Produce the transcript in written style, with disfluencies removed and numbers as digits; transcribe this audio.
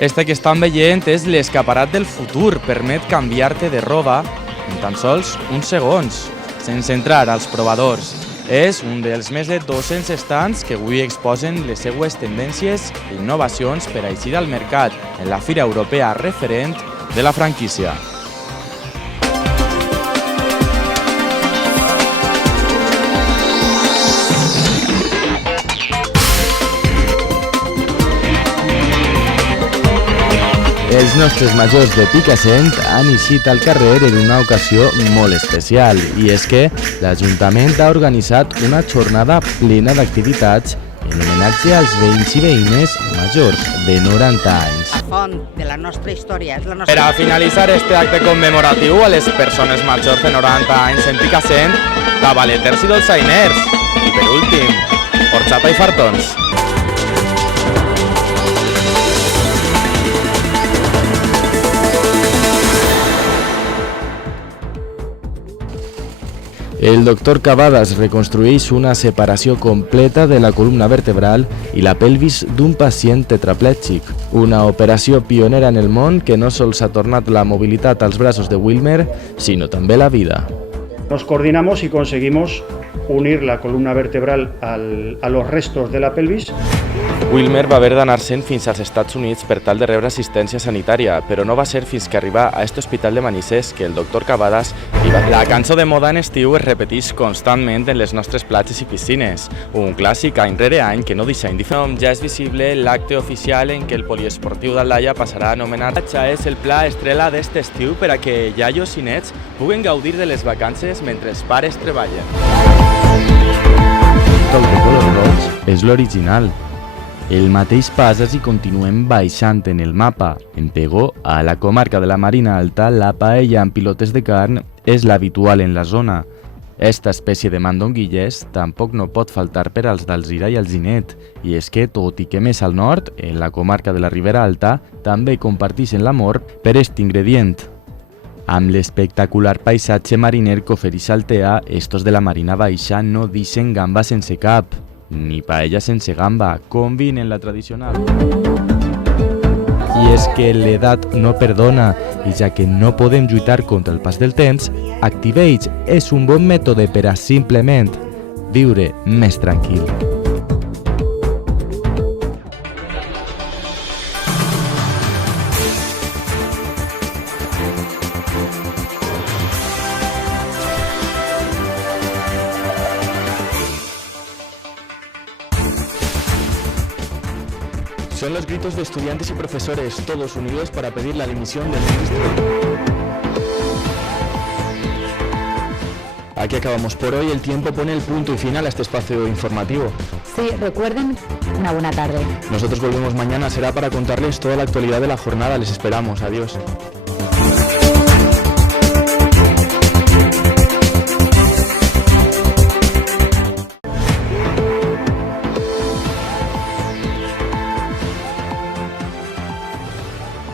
Esta que estan veient és l'escaparat del futur, permet canviar-te de roba en tan sols uns segons, sense entrar als provadors. És un dels més de 200 stands que avui exposen les seues tendències i innovacions per a eixir al mercat en la fira europea referent de la franquícia. Els nostres majors de Picassent han eixit al carrer en una ocasió molt especial, i és que l'Ajuntament ha organitzat una jornada plena d'activitats en homenatge als veïns i veïnes majors de 90 anys. La font de la nostra història és la nostra... Per a finalitzar este acte commemoratiu a les persones majors de 90 anys en Picassent, cabaleters i dolçainers. I per últim, horchata i fartons. El doctor Cavadas reconstrueix una separació completa de la columna vertebral i la pelvis d'un pacient tetraplègic. Una operació pionera en el món que no sols ha tornat la mobilitat als braços de Wilmer, sinó també la vida. Nos coordinamos y conseguimos unir la columna vertebral a los restos de la pelvis. Wilmer va haver d'anar-se'n fins als Estats Units per tal de rebre assistència sanitària, però no va ser fins que arribà a aquest hospital de Manises que el doctor Cavadas hi va. La cançó de moda en estiu es repeteix constantment en les nostres platges i piscines, un clàssic any rere any que no deixa indiferent. Ja és visible l'acte oficial en què el poliesportiu d'Aldaia passarà a anomenar. És el pla estrella d'est estiu per a que iaios i nets puguen gaudir de les vacances mentre els pares treballen. El de color roig és l'original. El mateix passa si continuem baixant en el mapa. En Pego, a la comarca de la Marina Alta, la paella amb pilotes de carn és l'habitual en la zona. Esta espècie de mandonguilles tampoc no pot faltar per als d'Alzira i Alginet, i és que, tot i que més al nord, en la comarca de la Ribera Alta, també comparteixen l'amor per aquest ingredient. Amb l'espectacular paisatge mariner que ofereix Altea, estos de la Marina Baixa no deixen gamba sense cap, ni paella sense gamba, com en la tradicional. I és que l'edat no perdona, i ja que no podem lluitar contra el pas del temps, Activage és un bon mètode per a simplement viure més tranquil. Son los gritos de estudiantes y profesores, todos unidos para pedir la dimisión del ministro. Aquí acabamos por hoy. El tiempo pone el punto y final a este espacio informativo. Sí, recuerden, una buena tarde. Nosotros volvemos mañana, será para contarles toda la actualidad de la jornada. Les esperamos. Adiós.